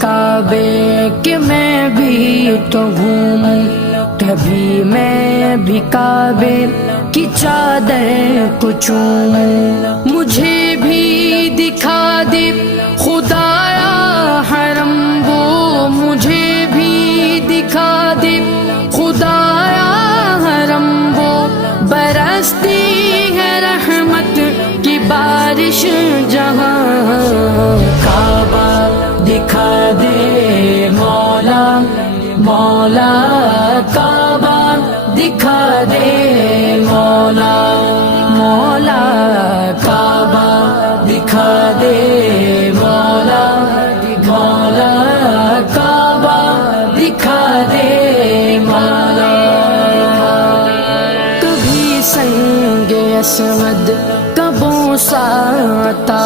کعبے کہ میں بھی تو گھوموں، کبھی میں بھی کعبے کی چادر کو چوموں، مجھے بھی دکھا دے خدایا حرم وہ، مجھے بھی دکھا دے خدایا حرم وہ، برستی ہے رحمت کی بارش جہاں، کعبہ دکھا دے مولا مولا، کعبہ دکھا دے مولا مولا، کعبہ دکھا دے مولا مولا، کعبہ دکھا دے مولا۔ کبھی سنگ اسود کا بوسہ عطا